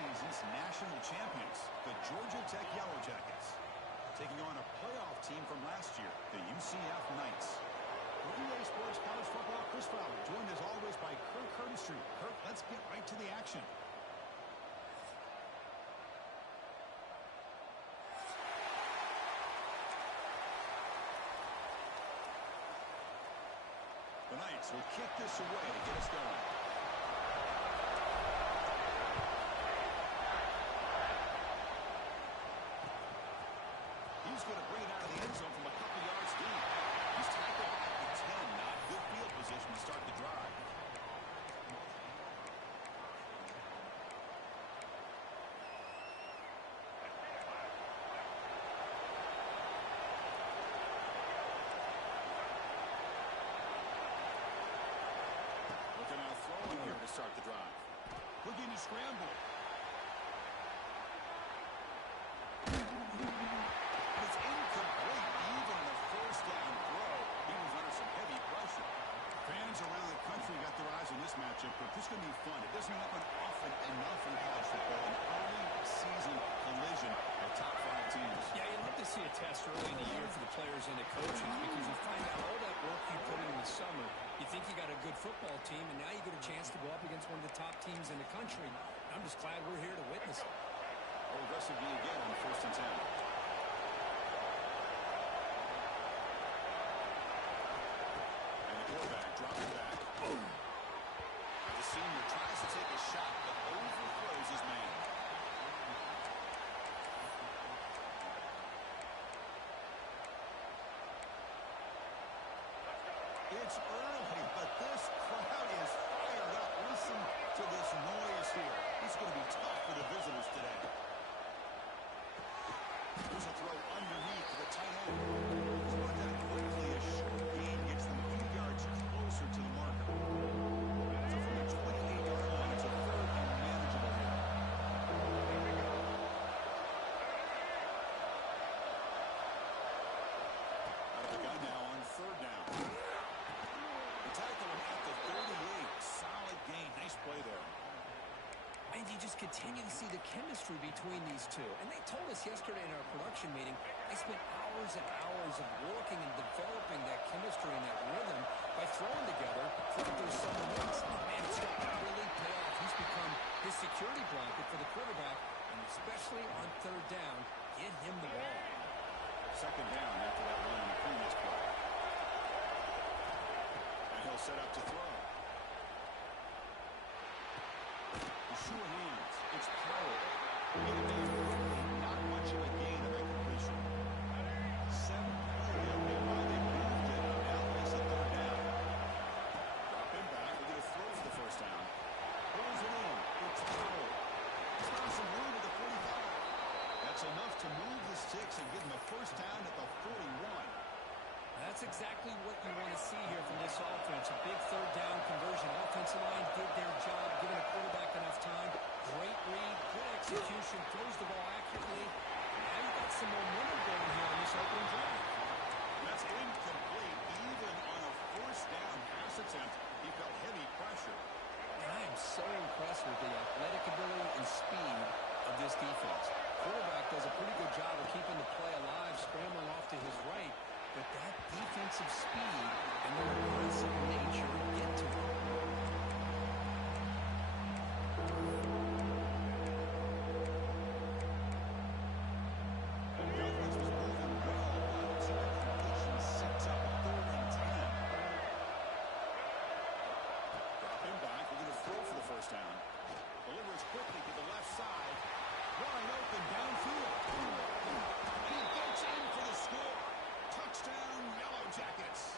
season's national champions, the Georgia Tech Yellow Jackets, taking on a playoff team from last year, the UCF Knights. For EA Sports College Football, Chris Fowler, joined as always by Kirk Herbstreit. Kirk, let's get right to the action. The Knights will kick this away to get us going. He's going to bring it out of the end zone from a couple yards deep. He's tackled back to 10. Not good field position to start the drive. Looking out throwing here to start the drive. Looking to scramble. It's incomplete, even on a first down throw. He was under some heavy pressure. Fans around the country got their eyes on this matchup, but this is going to be fun. It doesn't happen often enough in college football. An early season collision of top 5 teams. Yeah, you love to see a test early in the year for the players and the coaches because you find out all that work you put in the summer. You think you got a good football team, and now you get a chance to go up against one of the top teams in the country. I'm just glad we're here to witness it. Aggressive again on first and 10. Quarterback dropping back. Boom. The senior tries to take a shot, but overthrows his man. It's early, but this crowd is fired up. Listen to this noise here. It's going to be tough for the visitors today. There's a throw underneath to the tight end. He's brought down quickly. A short gain gets them a few yards closer to the marker. So from the 28-yard line, it's a third and manageable here. Out of the gun now on third down. The tackle him at the 38. Solid gain. Nice play there. And you just continue to see the chemistry between these two. And they told us yesterday in our production meeting, they spent hours and hours of working and developing that chemistry and that rhythm by throwing together throughout those summer months. And it's starting to really pay off. He's become his security blanket for the quarterback, and especially on third down, get him the ball. Second down after that run in the previous play. And he'll set up to throw. Short hands. It's Powell. Not much of a gain of that completion. 7-play while they moved it. Now it's a third down. Drop him back. We'll get a throw for the first down. Pulls it in. It's Powell. He's found some room at the 45. That's enough to move the sticks and give him a first down at the 41. That's exactly what you want to see here from this offense. A big third down conversion. Offensive line did their job, giving a quarterback enough time. Great read, good execution, throws the ball accurately. Now you've got some momentum going here on this opening drive. That's incomplete. Even on a first down pass attempt, he felt heavy pressure. And I am so impressed with the athletic ability and speed of this defense. Quarterback does a pretty good job of keeping the play alive, scrambling off to his right. But that defensive speed and the aggressive nature get to him. The offense was moving well, but two completions sets up a third and 10. Drop him back. We're going to throw for the first down. Delivers quickly to the left side. Wide open downfield. And he gets in for the score. Touchdown, Yellow Jackets.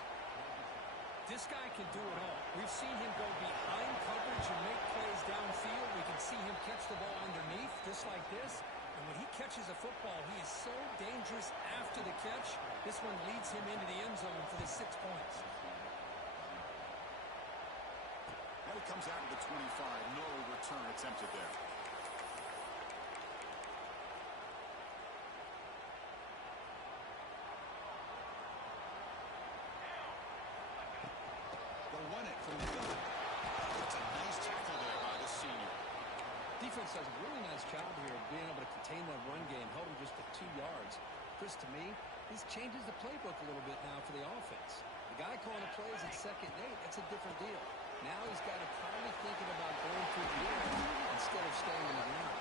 This guy can do it all. We've seen him go behind coverage and make plays downfield. We can see him catch the ball underneath, just like this. And when he catches a football, he is so dangerous after the catch. This one leads him into the end zone for the 6 points. And it comes out to the 25. No return attempted there. defense does a really nice job here of being able to contain that run game, held him just to 2 yards. Chris, to me, this changes the playbook a little bit now for the offense. The guy calling the plays at 2nd and 8, that's a different deal. Now he's got to probably thinking about going through the air instead of staying in the ground.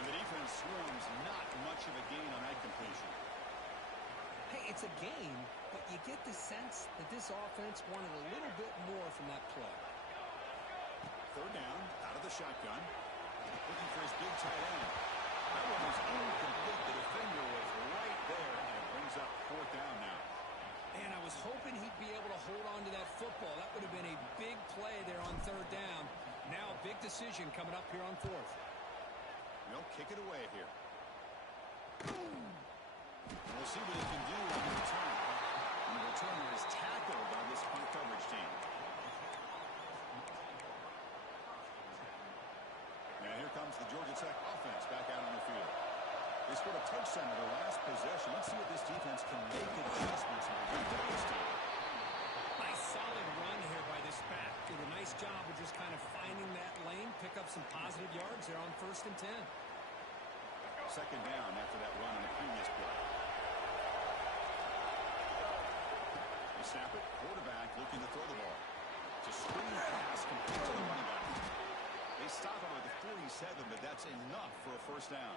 And the defense swarms not much of a gain on that completion. Hey, it's a game, but you get the sense that this offense wanted a little bit more from that play. 3rd down, out of the shotgun. Looking for his big tight end. That one was incomplete. The defender was right there, and it brings up 4th down now. And I was hoping he'd be able to hold on to that football. That would have been a big play there on 3rd down. Now a big decision coming up here on 4th. They'll kick it away here. We'll see what he can do on the return. And the returner is tackled by this punt coverage team. And here comes the Georgia Tech offense back out on the field. They scored a touchdown in their last possession. Let's see what this defense can make adjustments and prevent this team. Nice solid run here by this back. Did a nice job of just kind of finding that lane, pick up some positive yards there on 1st and 10. 2nd down after that run on the previous play. They snap it. Quarterback looking to throw the ball. It's a screen pass complete to the running back. They stop him at the 47, but that's enough for a 1st down.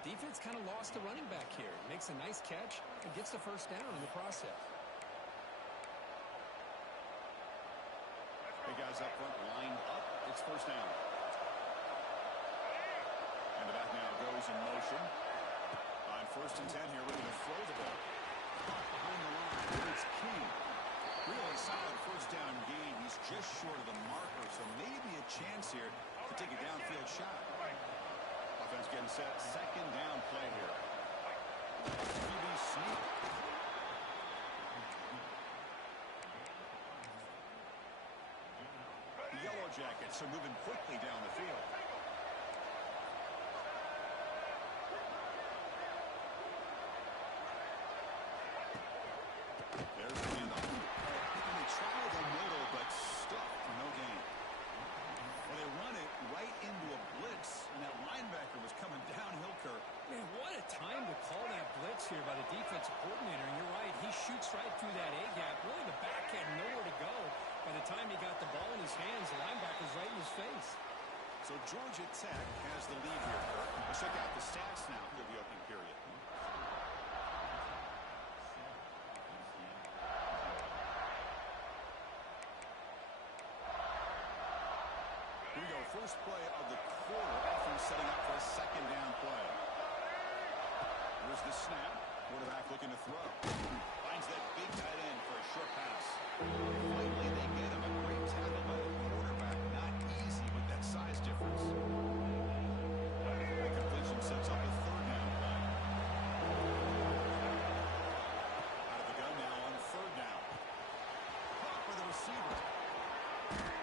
Defense kind of lost the running back here. Makes a nice catch and gets the 1st down in the process. Big guys up front lined up. It's 1st down. And the back now goes in motion. On 1st and 10 here, ready to throw the ball. Caught behind the line. It's King. Really solid 1st down gain. He's just short of the marker, so maybe a chance here to take a downfield shot. Offense getting set. 2nd down play here. QB sneak. The Yellow Jackets are moving quickly down the field. There's the handoff. They try the middle, but stuck for no gain. Well, they run it right into a blitz, and that linebacker was coming downhill, Kirk. Man, what a time to call that blitz here by the defensive coordinator. And you're right, he shoots right through that A-gap. Really, the back had nowhere to go. By the time he got the ball in his hands, the linebacker's right in his face. So Georgia Tech has the lead here, Kirk. Let's check out the stats now for the opening period. Here we go, first play of the quarter. Offense setting up for a 2nd down play. Here's the snap. Quarterback looking to throw. Finds that big tight end for a short pass. Finally, they get him. A great tackle by the quarterback. Not easy with that size difference. The completion sets up a 3rd down play. Out of the gun now on 3rd down. Caught by the receiver.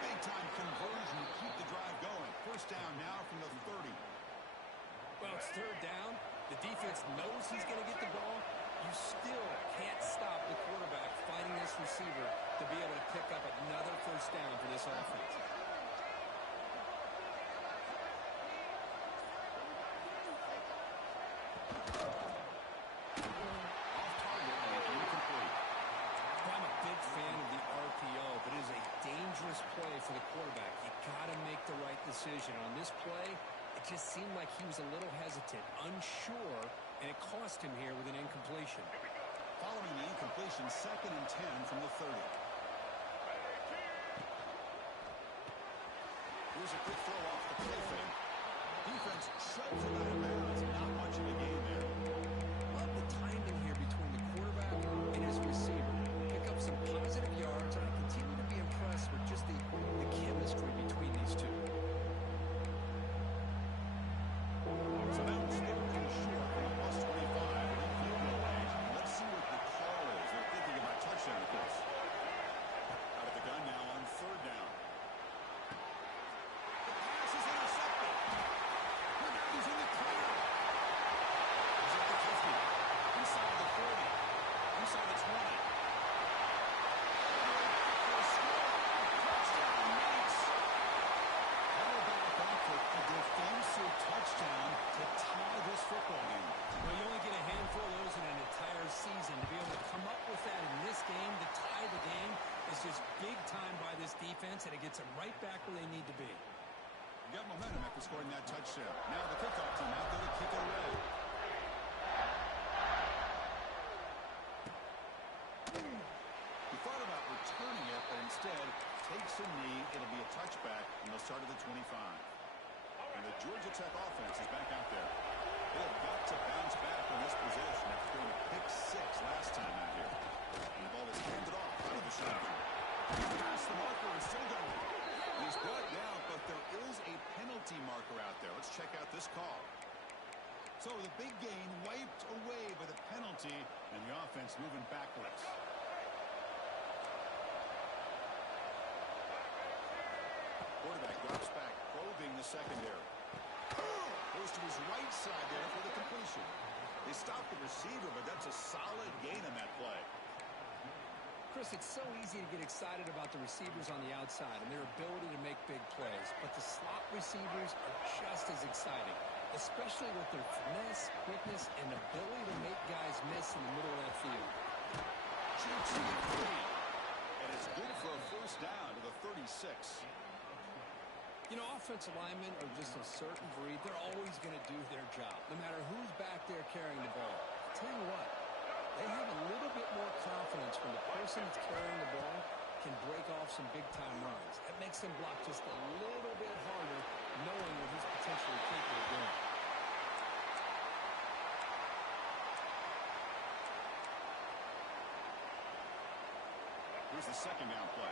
Big-time conversion to keep the drive going. 1st down now from the 30. Well, it's 3rd down. The defense knows he's going to get the ball. You still can't stop the quarterback finding this receiver to be able to pick up another 1st down for this offense. Off target and incomplete. I'm a big fan of the RPO, but it is a dangerous play for the quarterback. You got to make the right decision. On this play, it just seemed like he was a little hesitant, unsure, and it cost him here with an incompletion. Following the incompletion, 2nd and 10 from the 30. Here's a quick throw off the play fake. Defense shoves it out of bounds. Not much of a gain there. Love the timing here between the quarterback and his receiver. Pick up some positive yards, and I continue to be impressed with just the chemistry between these two. So now it's 3rd and short from the plus 25 in field goal range. Let's see what the call is. They're thinking about touchdown, of course. Out of the gun now on 3rd down. The pass is intercepted. He's in the clear. He's at the 50. Inside the 40. Inside the 20. this defense, and it gets them right back where they need to be. You got momentum after scoring that touchdown. Now the kickoff team out there to kick it away. He thought about returning it, but instead takes a knee. It'll be a touchback, and they'll start at the 25. And the Georgia Tech offense is back out there. They have got to bounce back on this possession after throwing a pick 6 last time out here. And the ball is handed off out of the shotgun. He's past the marker and still going. He's brought down, but there is a penalty marker out there. Let's check out this call. So the big gain wiped away by the penalty, and the offense moving backwards. Quarterback drops back, probing the secondary. Goes to his right side there for the completion. They stopped the receiver, but that's a solid gain on that play. Chris, it's so easy to get excited about the receivers on the outside and their ability to make big plays, but the slot receivers are just as exciting, especially with their finesse, quickness, and ability to make guys miss in the middle of that field. Shoots it free, and it's good for a first down to the 36. You know, offensive linemen are just a certain breed. They're always going to do their job, no matter who's back there carrying the ball. I'll tell you what, they have a little bit more confidence when the person that's carrying the ball can break off some big-time runs. That makes them block just a little bit harder, knowing what he's potentially capable of doing. Here's the second down play.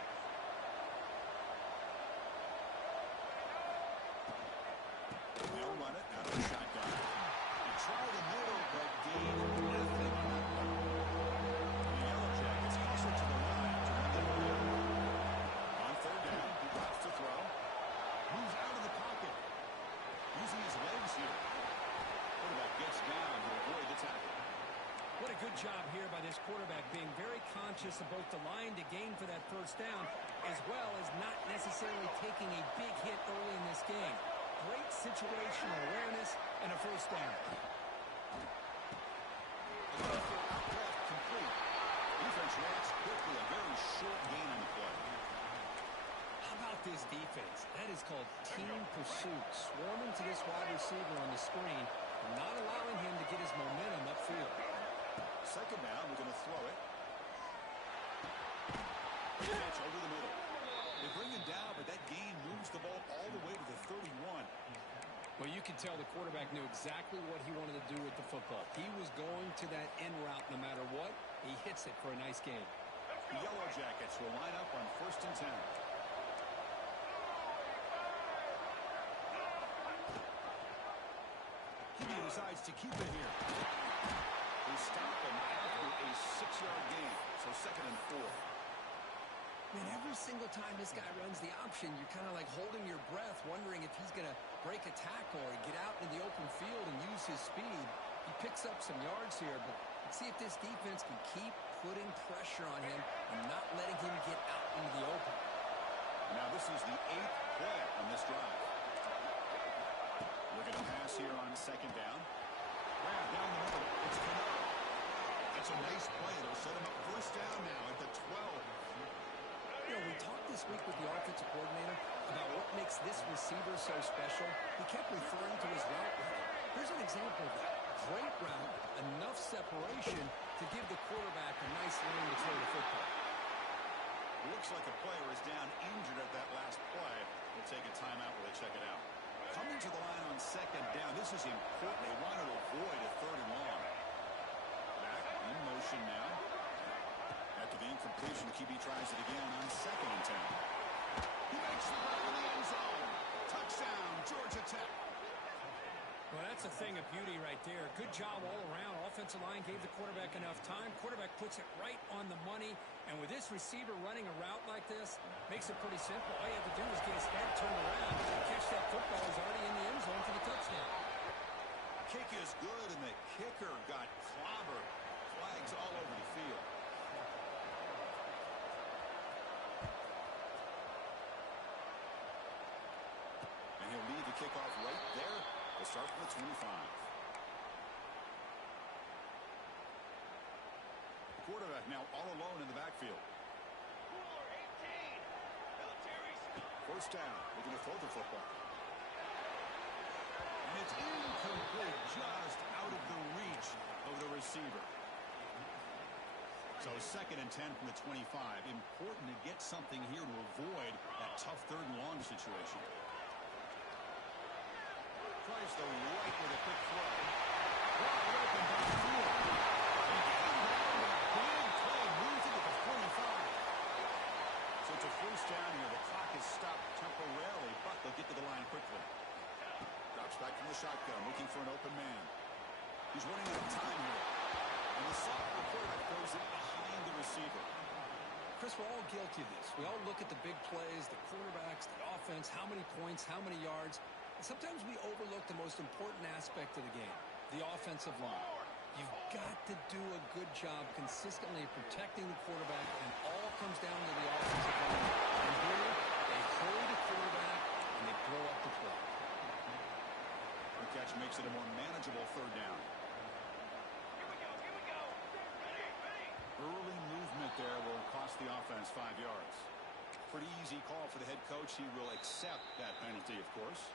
They'll run it out of the shotgun. He tried the middle, but gained nothing on that one. The Yellow Jackets hustle to the line to run the ball. On third down, he drops to throw. Moves out of the pocket. Using his legs here. Quarterback gets down to avoid the tackle. What a good job here by this quarterback, being very conscious of both the line to gain for that first down, as well as not necessarily taking a big hit early in this game. Great situational awareness and a first down. Out left, complete. Defense reacts quickly. A very short gain on the play. How about this defense? That is called team pursuit. Swarming to this wide receiver on the screen, not allowing him to get his momentum upfield. Second down, we're going to throw it. Catch over the middle. They bring him down, but that gain moves the ball all the way to the 31. Well, you can tell the quarterback knew exactly what he wanted to do with the football. He was going to that end route no matter what. He hits it for a nice gain. The Yellow Jackets will line up on 1st and 10. He decides to keep it here. They stop him after a 6-yard gain, so 2nd and 4. Man, every single time this guy runs the option, you're kind of like holding your breath, wondering if he's going to break a tackle or get out in the open field and use his speed. He picks up some yards here, but let's see if this defense can keep putting pressure on him and not letting him get out into the open. Now this is the 8th play on this drive. We're going to pass here on 2nd down. Grab down the middle. It's Kennard. That's a nice play. It'll set him up first down now at the 12. You know, we talked this week with the offensive coordinator about what makes this receiver so special. He kept referring to his route running. Here's an example of that. Great route, enough separation to give the quarterback a nice lane to throw the football. Looks like a player is down injured at that last play. We'll take a timeout while they check it out. Coming to the line on 2nd down. This is important. They want to avoid a 3rd and long. Back in motion now. After the incompletion, QB tries it again on 2nd and 10. He makes the run in the end zone. Touchdown, Georgia Tech. Well, that's a thing of beauty right there. Good job all around. Offensive line gave the quarterback enough time. Quarterback puts it right on the money. And with this receiver running a route like this, makes it pretty simple. All you have to do is get his head turned around and catch that football. He's already in the end zone for the touchdown. Kick is good, and the kicker got clobbered. Flags all over the field. And he'll lead the kickoff right there. We'll start from the 25. Quarterback now all alone in the backfield. First down. Looking to throw the football. And it's incomplete, just out of the reach of the receiver. So 2nd and 10 from the 25. Important to get something here to avoid that tough 3rd and long situation. Tries the right with a quick throw. Wide open downfield. And getting down with a big play. Moves into the 45. So it's a first down here. The clock is stopped temporarily, but they'll get to the line quickly. Drops back from the shotgun, looking for an open man. He's running out of time here. And the sophomore quarterback throws it behind the receiver. Chris, we're all guilty of this. We all look at the big plays, the quarterbacks, the offense, how many points, how many yards. And sometimes we overlook the most important aspect of the game, the offensive line. You've got to do a good job consistently protecting the quarterback, and all comes down to the offensive line. And here, they hold the quarterback, and they blow up the play. The catch makes it a more manageable 3rd down. Early movement there will cost the offense 5 yards. Pretty easy call for the head coach. He will accept that penalty, of course.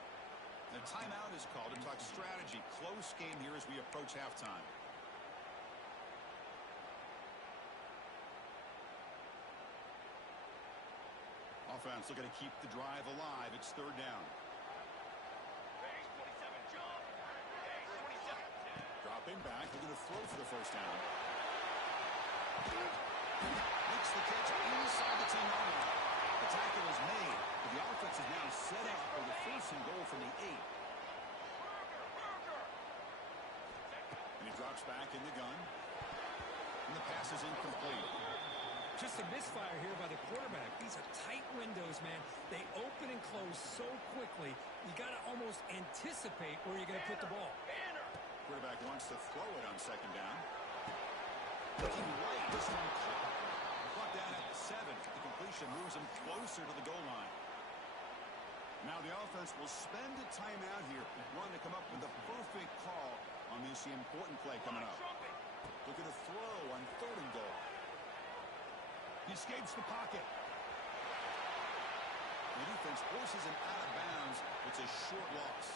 The timeout is called to talk strategy. Close game here as we approach halftime. Offense looking to keep the drive alive. It's 3rd down. Dropping back, looking to throw for the first down. Makes the catch inside the 10-yard line. The tackle is made, but the offense is now set up for the 1st and goal from the 8. And he drops back in the gun. And the pass is incomplete. Just a misfire here by the quarterback. These are tight windows, man. They open and close so quickly. You got to almost anticipate where you're going to put the ball. Quarterback wants to throw it on 2nd down. Looking right, this one caught. Brought down at the 7. The completion moves him closer to the goal line. Now the offense will spend a timeout here, wanting to come up with the perfect call on this important play coming up. Looking to throw on 3rd and goal. He escapes the pocket. The defense forces him out of bounds. It's a short loss.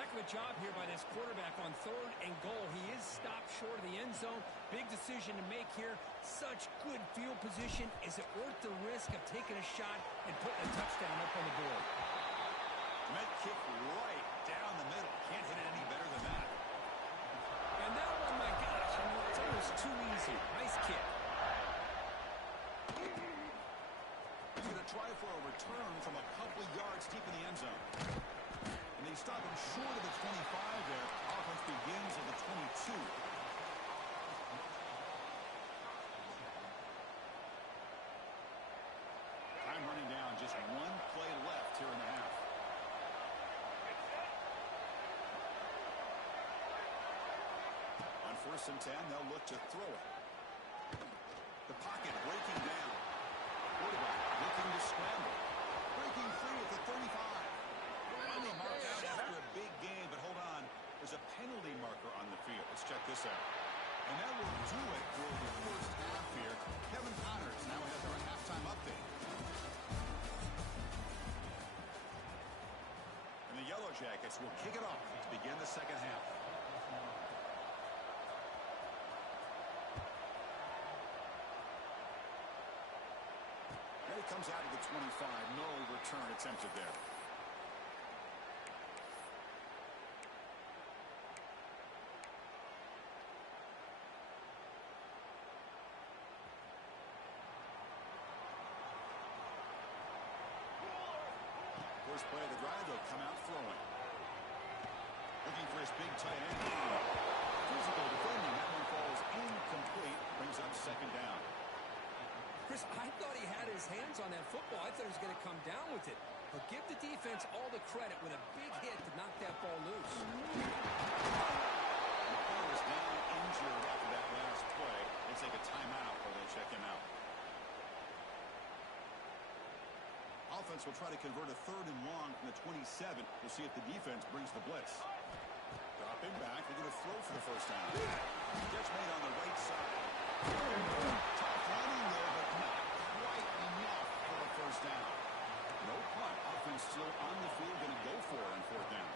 Heck of a job here by this quarterback on 3rd and goal. He is stopped short of the end zone. Big decision to make here. Such good field position. Is it worth the risk of taking a shot and putting a touchdown up on the board? Met kick right down the middle. Can't hit it any better than that. And that one, my gosh, I mean, it's almost too easy. Nice kick. He's going to try for a return from a couple of yards deep in the end zone. And they stop him short of the 25 there. Offense begins at the 22. Time running down. Just 1 play left here in the half. On 1st and 10, they'll look to throw it. The pocket breaking down. Quarterback looking to scramble. Breaking free at the 35. Finally marked out after a big game, but hold on. There's a penalty marker on the field. Let's check this out. And that will do it for the first half here. Kevin Connors now has our halftime update. And the Yellow Jackets will kick it off to begin the 2nd half. Comes out of the 25. No return attempted there. First play of the drive, they'll come out throwing. Looking for his big tight end. Physical defending. That one falls incomplete. Brings up 2nd down. Chris, I thought he had his hands on that football. I thought he was going to come down with it. But give the defense all the credit with a big hit to knock that ball loose. The player is down injured after that last play. They take a timeout while they check him out. Offense will try to convert a 3rd and long from the 27. We'll see if the defense brings the blitz. Dropping back. They're going to throw for the first down. Catch made on the right side. Tough running there, but not quite enough for the first down. No punt. Offense still on the field, going to go for it on fourth down.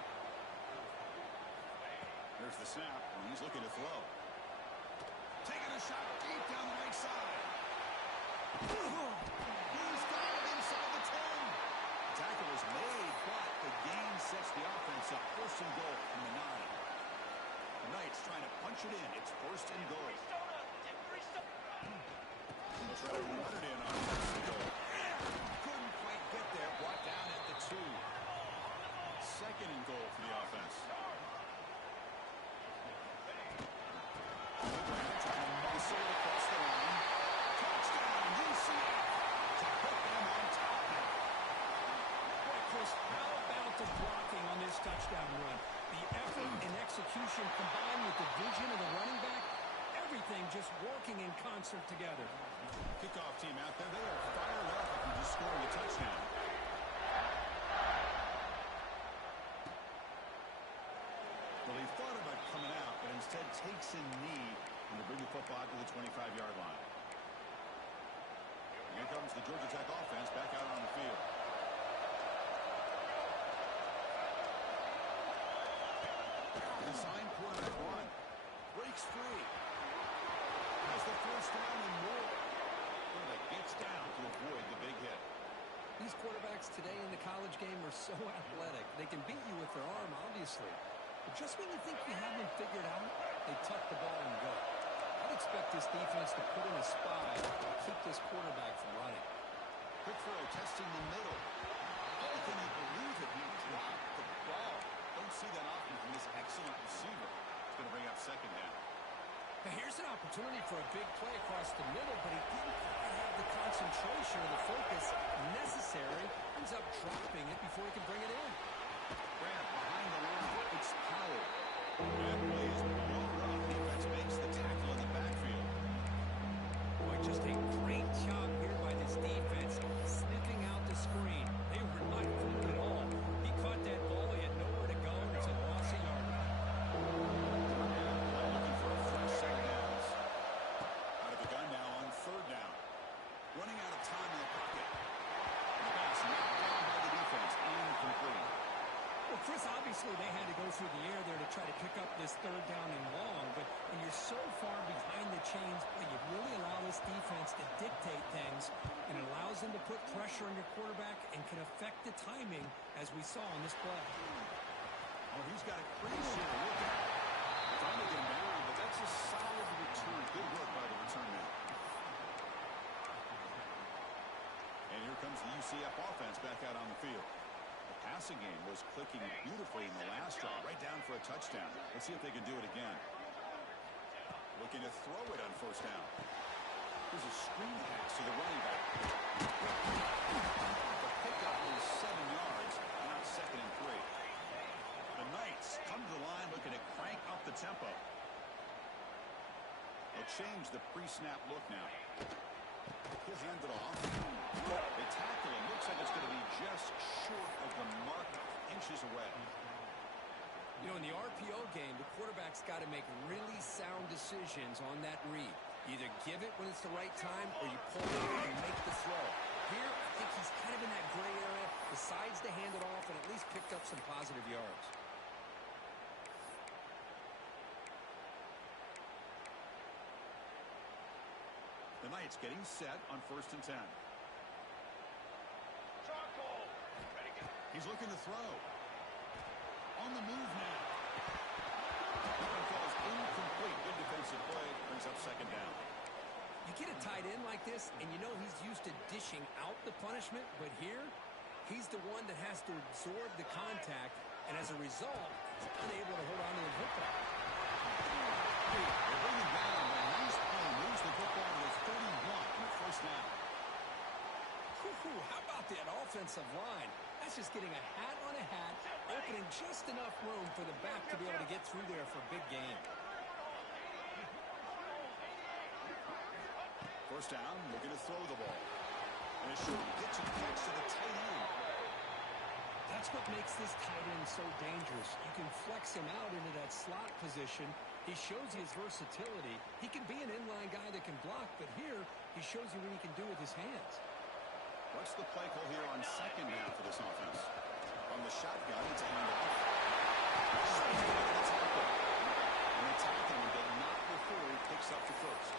There's the snap, and he's looking to throw. Taking a shot deep down the right side. He's got it inside the 10. Tackle is made, but the gain sets the offense up. First and goal from the 9. The Knights trying to punch it in. It's first and goal. They'll try to run it in on first and goal. Couldn't quite get there. Brought down at the 2. Second and goal for the offense. Trying to muscle it across the line. Touchdown, UCF. To put them on top now. Boy, Chris, how about the blocking on this touchdown run? The effort and execution combined with the vision of the running back, everything just working in concert together. Kickoff team out there, they are fired up after just scoring a touchdown. Well, he thought about coming out, but instead takes a knee and to bring the football to the 25-yard line. Here comes the Georgia Tech offense back out on the field. Design quarterback run. Breaks free. Has the first down and more. Quarterback gets down to avoid the big hit. These quarterbacks today in the college game are so athletic. They can beat you with their arm, obviously. But just when you think you have them figured out, they tuck the ball and go. I'd expect this defense to put in a spy to keep this quarterback from running. Quick throw, testing the middle. Oh, can you believe it? He dropped the ball. Don't see that often from this excellent receiver. It's going to bring up second down. Now here's an opportunity for a big play across the middle, but he didn't quite have the concentration or the focus necessary. Ends up dropping it before he can bring it in. Grant behind the line. It's Powell. That play is blown up. Defense makes the tackle in the backfield. Boy, just a great job here by this defense, sniffing out the screen. They were not fooled at all. He caught that ball. He had nowhere to go, and it's a loss of yardage. Looking for a fresh set of downs. Out of the gun now on third down. Running out of time in the pocket. The pass knocked down by the defense. Incomplete. Well, Chris, obviously they had to go through the air there to try to pick up this third down and long, but when you're so far behind the chains, you really allow this defense to dictate things, and it allows them to put pressure on your quarterback and can affect the timing, as we saw on this play. Oh, he's got a crease here. Look at it. Trying to get him down, but that's a solid return. Good work by the return man. And here comes the UCF offense back out on the field. The passing game was clicking beautifully in the last drive, right down for a touchdown. Let's see if they can do it again. Looking to throw it on first down. Here's a screen pass to the running back. The pickup is 7 yards, now second and 3. The Knights come to the line looking to crank up the tempo. They'll change the pre-snap look now. He'll hand it off. They tackle him. Looks like it's going to be just short of the mark, inches away. You know, in the RPO game, the quarterback's got to make really sound decisions on that read. Either give it when it's the right time, or you pull it and make the throw. Here, I think he's kind of in that gray area, decides to hand it off, and at least picked up some positive yards. The Knights getting set on first and 10. He's looking to throw. On the move now. That one falls incomplete. Good defensive play. Brings up second down. You get a tight end like this, and you know he's used to dishing out the punishment, but here, he's the one that has to absorb the contact, and as a result, he's unable to hold on to the football. They bring him down, but a nice play moves the football to his 31 in the first down. How about that offensive line? That's just getting a hat on a hat, opening just enough room for the back to be able to get through there for a big gain. First down, looking to throw the ball. And a short pitch and catch to the tight end. That's what makes this tight end so dangerous. You can flex him out into that slot position. He shows you his versatility. He can be an inline guy that can block, but here he shows you what he can do with his hands. What's the play call here on second down for this offense? On the shotgun, it's a handoff. Straight into the tackle. And the tackling did not before he picks up the first.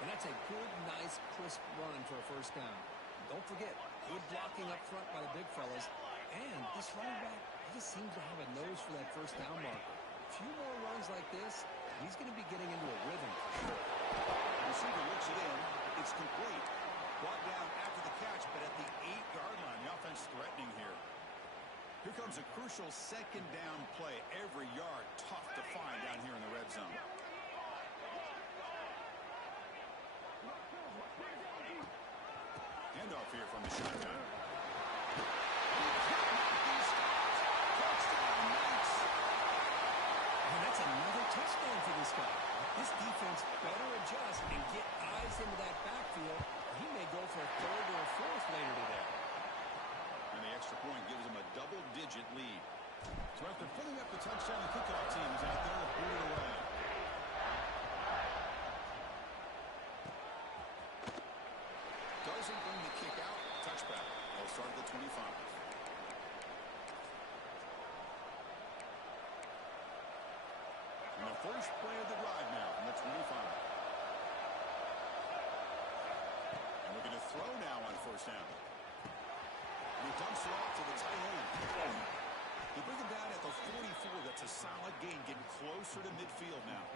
And that's a good, nice, crisp run for a first down. Don't forget, good blocking up front by the big fellas. And this running back, he just seems to have a nose for that first down marker. A few more runs like this, he's going to be getting into a rhythm for sure. The receiver looks it in. It's complete. Brought down after the catch, but at the 8-yard line. The offense threatening here. Here comes a crucial second down play. Every yard tough to find down here in the red zone. Handoff here from the shotgun. And that's another touchdown for this guy. This defense better adjust and get eyes into that backfield. He may go for a third or a fourth later today. And the extra point gives him a double-digit lead. So after putting up the touchdown, the kickoff team is out there to boot it away. Doesn't bring the kick out. Touchback. They'll start at the 25. And the first play of the drive now from the 25. And looking to throw now on first down. And he dumps it off to the tight end. They bring him down at the 44. That's a solid gain, getting closer to midfield now.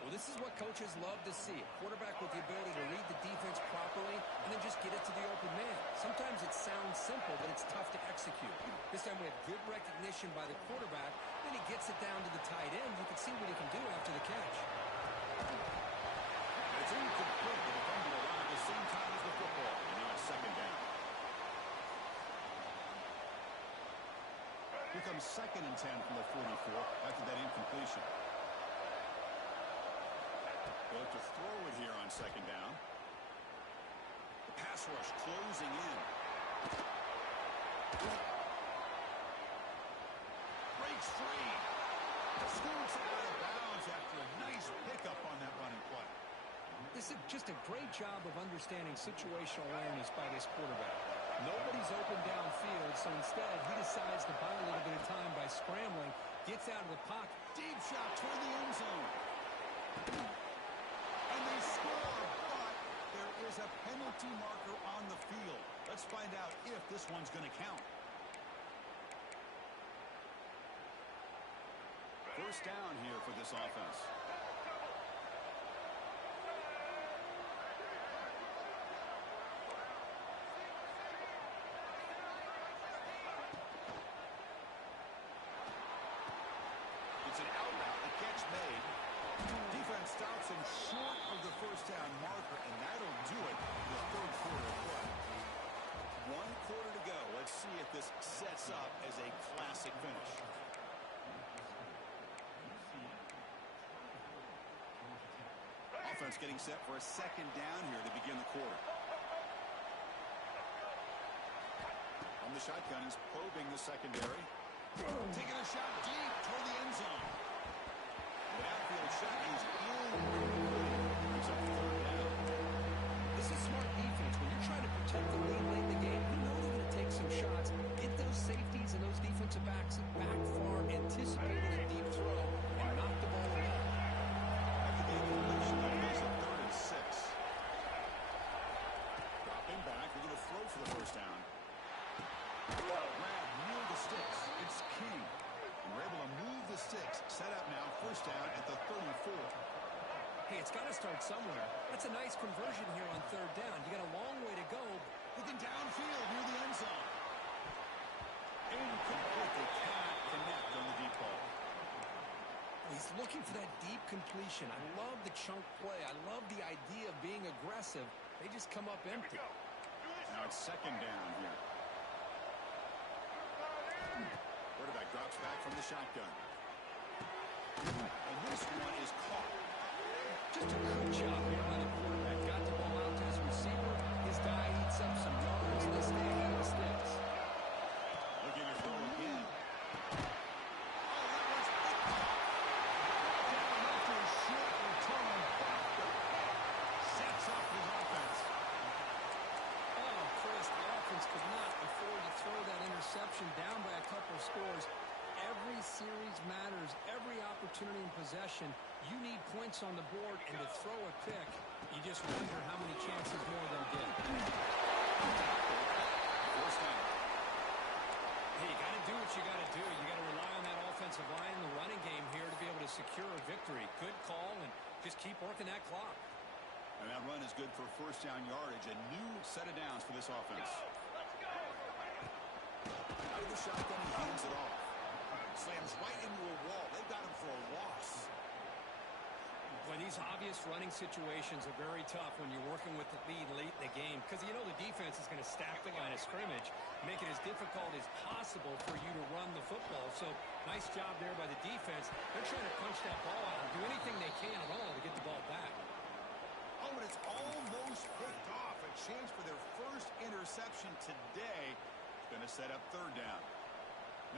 Well, this is what coaches love to see. A quarterback with the ability to read the defense properly and then just get it to the open man. Sometimes it sounds simple, but it's tough to execute. This time we have good recognition by the quarterback. Then he gets it down to the tight end. You can see what he can do after the catch. It's incomplete. The defender arrived at the same time as the football. And now it's second down. Here comes second and 10 from the 44 after that incompletion. They look to throw it here on second down. The pass rush closing in. Breaks free. Scoots out of bounds after a nice pickup on that running play. This is just a great job of understanding situational awareness by this quarterback. Nobody's open downfield, so instead he decides to buy a little bit of time by scrambling, gets out of the pocket. Deep shot toward the end zone. And they score, but there is a penalty marker on the field. Let's find out if this one's going to count. First down here for this offense. It's an out route, the catch made. Defense stops him short of the first down marker, and that'll do it in the third quarter of play. 1 quarter to go. Let's see if this sets up as a classic finish. Offense getting set for a second down here to begin the quarter. On the shotgun, he's probing the secondary. Taking a shot deep toward the end zone. The outfield shot is incomplete. He's up third down. This is smart defense. When you're trying to protect the lead late in the game, you know they're going to take some shots, get those safeties and those defensive backs back far, anticipating a deep throw, and knock the ball away. After the incompletion, that makes it 3rd and 6. Dropping back, we're going to throw for the first down. Grab near the sticks. It's King. And we're able to move the sticks. Set up now, first down at the 34. Hey, it's got to start somewhere. That's a nice conversion here on third down. You got a long way to go. Looking downfield near the end zone. Incomplete. They cannot connect on the deep ball. He's looking for that deep completion. I love the chunk play. I love the idea of being aggressive. They just come up empty. Now it's second down here. Quarterback drops back from the shotgun. And this one is caught. Just a good job here by the quarterback. Got the ball out to his receiver. His guy eats up some yards, and they stay ahead of the sticks. Looking to throw again. Oh, that was down after a short return. Sets up his offense. opportunity in possession, you need points on the board, and to throw a pick, you just wonder how many chances more they'll get. First down. Hey, you got to do what you got to do. You got to rely on that offensive line and the running game here to be able to secure a victory. Good call, and just keep working that clock. And that run is good for first down yardage. A new set of downs for this offense. Out of the shotgun, he hands it off. Slams right into a wall. They've got him for a loss. Well, these obvious running situations are very tough when you're working with the lead late in the game because you know the defense is going to stack the line of scrimmage, make it as difficult as possible for you to run the football. So nice job there by the defense. They're trying to punch that ball out and do anything they can at all to get the ball back. Oh, and it's almost picked off. A chance for their first interception today. It's going to set up third down.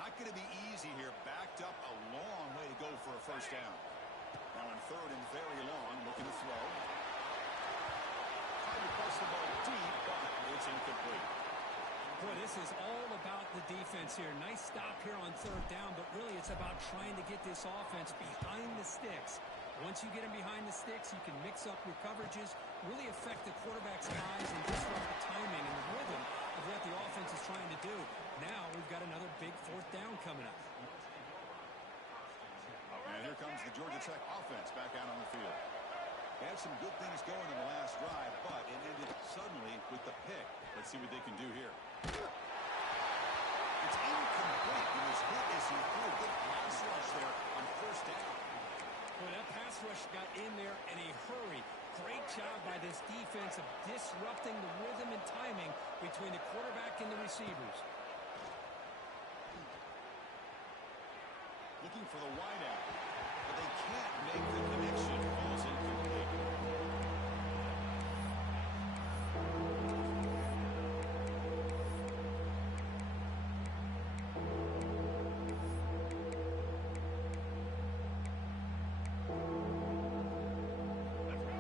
Not going to be easy here. Backed up a long way to go for a first down. Now on third and very long, looking to throw. Trying to press the ball deep, but it's incomplete. Boy, this is all about the defense here. Nice stop here on third down, but really it's about trying to get this offense behind the sticks. Once you get them behind the sticks, you can mix up your coverages, really affect the quarterback's eyes, and disrupt the timing and the rhythm of what the offense is trying to do. Now we've got another big fourth down coming up. And here comes the Georgia Tech offense back out on the field. They had some good things going in the last drive, but it ended suddenly with the pick. Let's see what they can do here. It's incomplete. He was hit as he threw. Good pass rush there on first down. Boy, that pass rush got in there in a hurry. Great job by this defense of disrupting the rhythm and timing between the quarterback and the receivers. Looking for the wideout, but they can't make the connection. Ball's incomplete.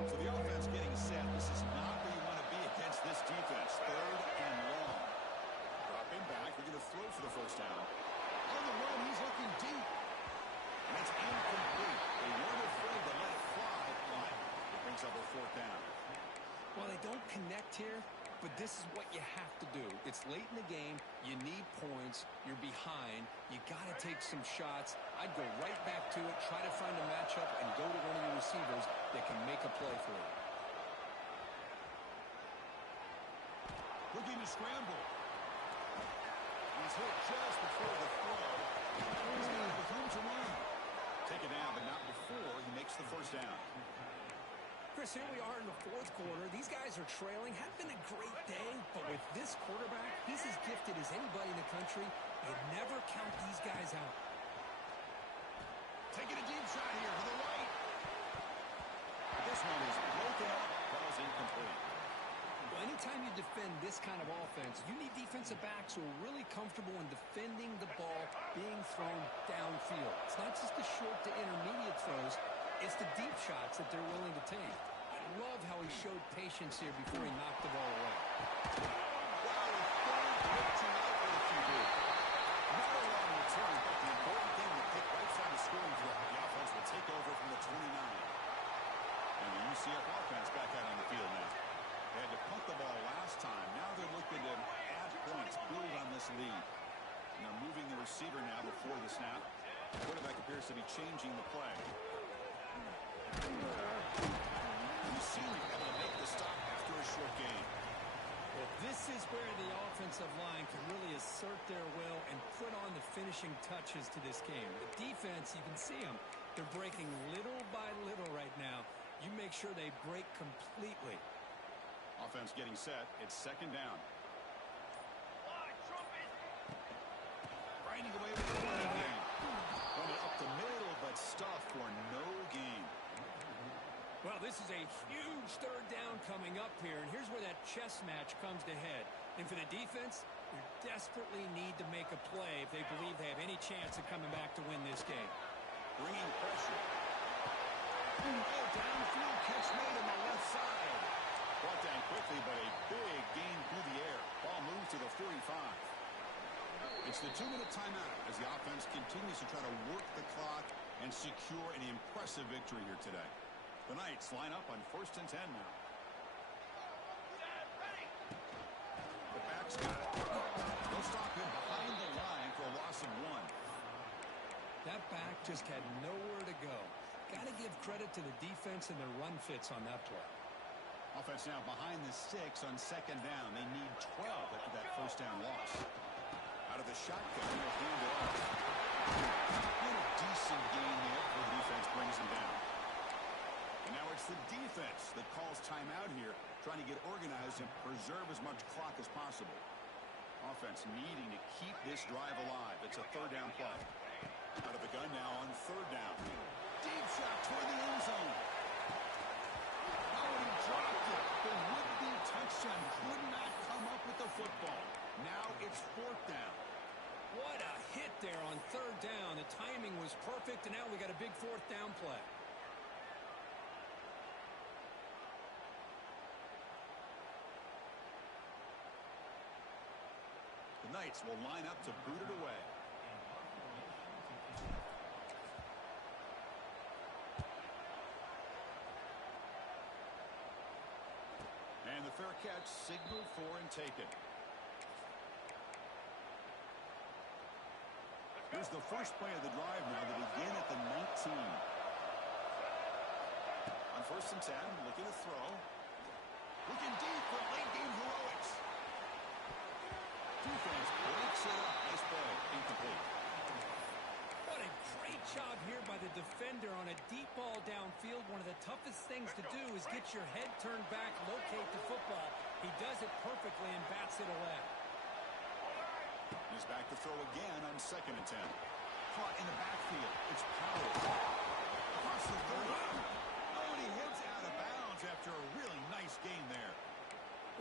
So the offense getting set. This is not where you want to be against this defense. Third and long. Dropping back. They're going to throw for the first down. On the run, he's looking deep. And it's incomplete. They weren't afraid to let it fly, but it brings up a fourth down. Well, they don't connect here, but this is what you have to do. It's late in the game. You need points. You're behind. You got to take some shots. I'd go right back to it, try to find a matchup, and go to one of your receivers that can make a play for you. Looking to scramble. He's hit just before the throw. He's got with room to run. Take it down, but not before he makes the first down. Chris, here we are in the fourth quarter. These guys are trailing. Hadn't been a great day, but with this quarterback, he's as gifted as anybody in the country. You never count these guys out. Taking a deep shot here to the right. This one is broken up. Ball's incomplete. Well, anytime you defend this kind of offense, you need defensive backs who are really comfortable in defending the ball being thrown downfield. It's not just the short to intermediate throws. It's the deep shots that they're willing to take. I love how he showed patience here before he knocked the ball away. Wow, a third pick tonight for the QB. Not a long return, but the important thing to pick right side of the scoring threat. The offense will take over from the 29. And the UCF offense back out on the field now. They had to punt the ball last time. Now they're looking to add points, build on this lead. And they're moving the receiver now before the snap. The quarterback appears to be changing the play. You see him able to make the stop after a short gain. Well, this is where the offensive line can really assert their will and put on the finishing touches to this game. The defense, you can see them. They're breaking little by little right now. You make sure they break completely. Offense getting set. It's second down. Grinding away with the running game. Running up the middle, but stuffed for no gain. Well, this is a huge third down coming up here, and here's where that chess match comes to head. And for the defense, they desperately need to make a play if they believe they have any chance of coming back to win this game. Bringing pressure. Oh, downfield catch made on the left side. Brought down quickly, but a big gain through the air. Ball moves to the 45. It's the 2-minute timeout as the offense continues to try to work the clock and secure an impressive victory here today. The Knights line up on 1st and 10 now. The back's got it. They'll stop him behind the line for a loss of 1. That back just had nowhere to go. Got to give credit to the defense and their run fits on that play. Offense now behind the 6 on 2nd down. They need 12 after that 1st down loss. Out of the shotgun, they'll hand it off. Been a decent game there before the defense brings him down. And now it's the defense that calls timeout here, trying to get organized and preserve as much clock as possible. Offense needing to keep this drive alive. It's a 3rd down play. Out of the gun now on 3rd down. Deep shot toward the end zone. Oh, he dropped it. The would-be touchdown could not come up with the football. Now it's 4th down. What a hit there on 3rd down. The timing was perfect, and now we got a big 4th down play. The Knights will line up to boot it away. And the fair catch signaled for and taken. Here's the first play of the drive now to begin at the 19. On 1st and 10, looking to throw. Looking deep for late game heroics. Defense breaks it up. Nice play. Incomplete. What a great job here by the defender on a deep ball downfield. One of the toughest things to do is get your head turned back, locate the football. He does it perfectly and bats it away. He's back to throw again on 2nd and 10. Caught in the backfield. It's Powell. Across the 30. Oh, and he heads out of bounds after a really nice game there.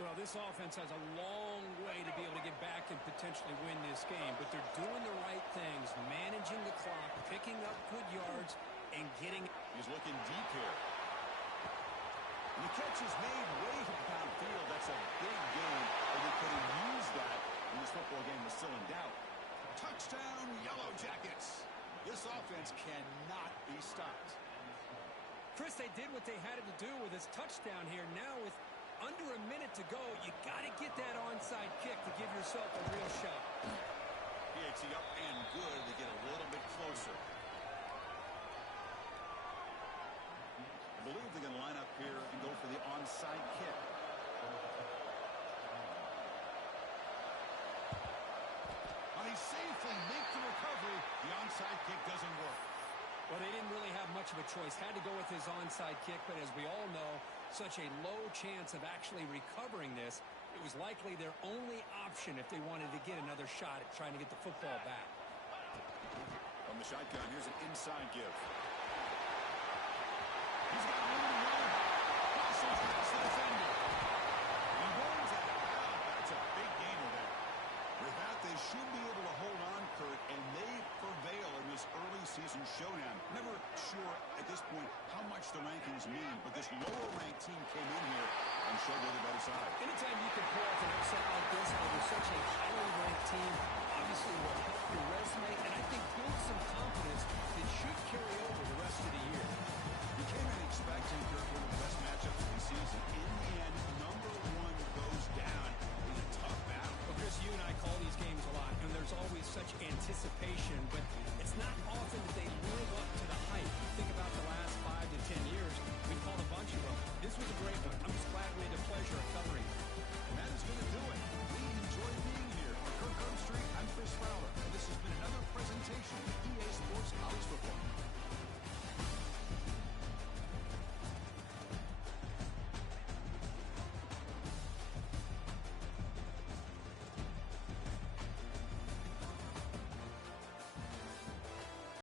Well, this offense has a long way to be able to get back and potentially win this game, but they're doing the right things, managing the clock, picking up good yards, and getting... He's looking deep here. And the catch is made way downfield. That's a big game, but they could have used that when this football game was still in doubt. Touchdown, Yellow Jackets. This offense cannot be stopped. Chris, they did what they had to do with his touchdown here. Now with under a minute to go, you got to get that onside kick to give yourself a real shot. PAT up and good to get a little bit closer. I believe they're going to line up here and go for the onside kick. And he safely makes the recovery. The onside kick doesn't work. Well, they didn't really have much of a choice. Had to go with his onside kick, but as we all know, such a low chance of actually recovering this. It was likely their only option if they wanted to get another shot at trying to get the football back. From the shotgun, here's an inside give. He's got room to run. Crosses past the defender. He runs out of bounds. That's a big gainer there. With that, they should be able to hold on, Kurt, and they prevail in this early season showdown. Never sure at this point how much the rankings mean, but this lower-ranked team came in here and showed they're the better side. Anytime you can pull off an upset like this over such a highly ranked team, obviously will help your resume, and I think build some confidence that should carry over the rest of the year.